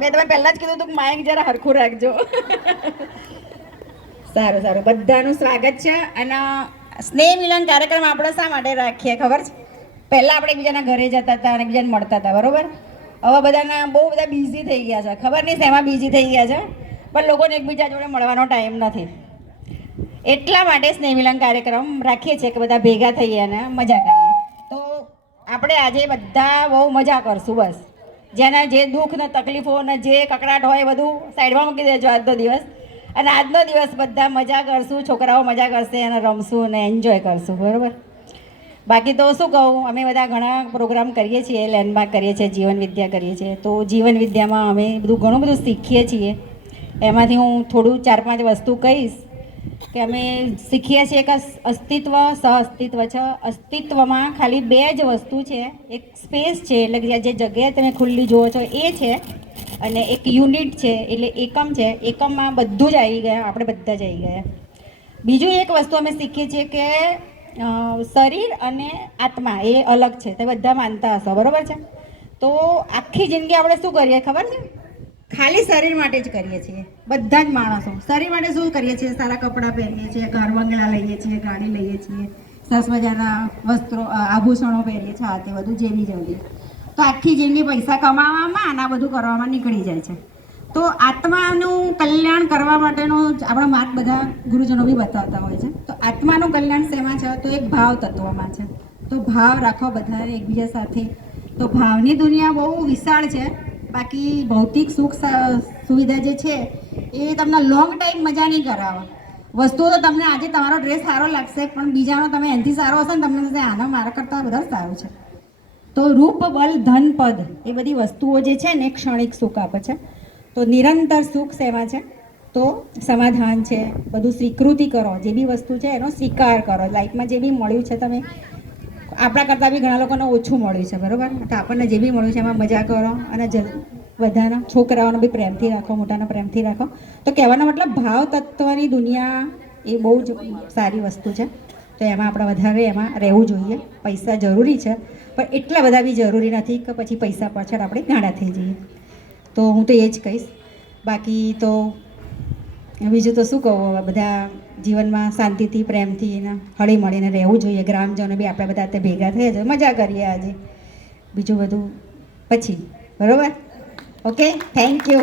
મેં તમે પહેલાં જ કીધું હતું કે માઇક જરા હરખું રાખજો. સારું સારું, બધાનું સ્વાગત છે. અને સ્નેહ મિલન કાર્યક્રમ આપણે શા માટે રાખીએ ખબર છે? પહેલાં આપણે એકબીજાના ઘરે જતા હતા અને એકબીજાને મળતા હતા, બરાબર? હવે બધાના બહુ બધા બિઝી થઈ ગયા છે. ખબર નહીં શેમાં બિઝી થઈ ગયા છે, પણ લોકોને એકબીજા જોડે મળવાનો ટાઈમ નથી. એટલા માટે સ્નેહ મિલન કાર્યક્રમ રાખીએ છીએ કે બધા ભેગા થઈએ અને મજા કરીએ. તો આપણે આજે બધા બહુ મજા કરશું. બસ જેના જે દુઃખ ને તકલીફો ને જે કકડાટ હોય એ બધું સાઈડમાં મૂકી દેજો આજનો દિવસ. અને આજનો દિવસ બધા મજા કરશું, છોકરાઓ મજા કરશે અને રમશું અને એન્જોય કરશું, બરાબર? બાકી તો શું કહું, અમે બધા ઘણા પ્રોગ્રામ કરીએ છીએ, લેન્ડમાર્ક કરીએ છીએ, જીવન વિદ્યા કરીએ છીએ. તો જીવન વિદ્યામાં અમે ઘણું બધું શીખીએ છીએ. એમાંથી હું થોડું 4-5 વસ્તુ કહીશ કે અમે શીખીએ છીએ કે અસ્તિત્વ સહઅસ્તિત્વ છે. અસ્તિત્વમાં ખાલી 2 જ વસ્તુ છે. એક સ્પેસ છે, એટલે કે જે જગ્યાએ તમે ખુલ્લી જુઓ છો એ છે, અને એક યુનિટ છે, એટલે એકમ છે. એકમમાં બધું જ આવી ગયા, આપણે બધા જ આવી ગયા. બીજું એક વસ્તુ અમે શીખીએ છીએ કે શરીર અને આત્મા એ અલગ છે. તમે બધા માનતા હશો, બરાબર છે? તો આખી જિંદગી આપણે શું કરીએ ખબર છે? ખાલી શરીર માટે જ કરીએ છીએ બધા જ માણસો. શરીર માટે શું કરીએ છીએ? સારા કપડાં પહેરીએ છીએ, ઘર બંગલા લઈએ છીએ, ગાડી લઈએ છીએ, સરસ મજાના વસ્ત્રો આભૂષણો પહેરીએ છીએ, આ તે બધું જેવી જલ્દી. તો આખી જિંદગી પૈસા કમાવામાં અને આ બધું કરવામાં નીકળી જાય છે. તો આત્માનું કલ્યાણ કરવા માટેનો આપણા માત બધા ગુરુજનો બી બતાવતા હોય છે. તો આત્માનું કલ્યાણ શેમાં છે? તો એક ભાવ તત્વમાં છે. તો ભાવ રાખો બધાને એકબીજા સાથે. તો ભાવની દુનિયા બહુ વિશાળ છે. બાકી ભૌતિક સુખ સુવિધા જે છે એ તમને લોંગ ટાઈમ મજા નહીં કરાવે. વસ્તુઓ તો તમને આજે તમારો ડ્રેસ સારો લાગશે, પણ બીજાનો તમે એનાથી સારો હશે ને તમને આના મારા કરતાં બધા સારું છે. તો રૂપ, બલ, ધન, પદ એ બધી વસ્તુઓ જે છે ને ક્ષણિક સુખ આપે છે. તો નિરંતર સુખ શેમાં છે? તો સમાધાન છે. બધું સ્વીકૃતિ કરો, જે બી વસ્તુ છે એનો સ્વીકાર કરો. લાઈફમાં જે બી મળ્યું છે, તમે આપણા કરતાં બી ઘણા લોકોને ઓછું મળ્યું છે, બરાબર? તો આપણને જે બી મળ્યું છે એમાં મજા કરો. અને બધાના છોકરાઓને બી પ્રેમથી રાખો, મોટાને પ્રેમથી રાખો. તો કહેવાનો મતલબ ભાવ તત્વની દુનિયા એ બહુ જ સારી વસ્તુ છે. તો એમાં આપણે વધારે એમાં રહેવું જોઈએ. પૈસા જરૂરી છે, પણ એટલા બધા બી જરૂરી નથી કે પછી પૈસા પાછળ આપણે ગાંડા થઈ જઈએ. તો હું તો એ જ કહીશ. બાકી તો બીજું તો શું કહું, હવે બધા જીવનમાં શાંતિથી, પ્રેમથી એને હળી મળીને રહેવું જોઈએ. ગ્રામજનો બી આપણે બધા તે ભેગા થઈએ છીએ, મજા કરીએ આજે. બીજું બધું પછી, બરાબર? Okay, thank you.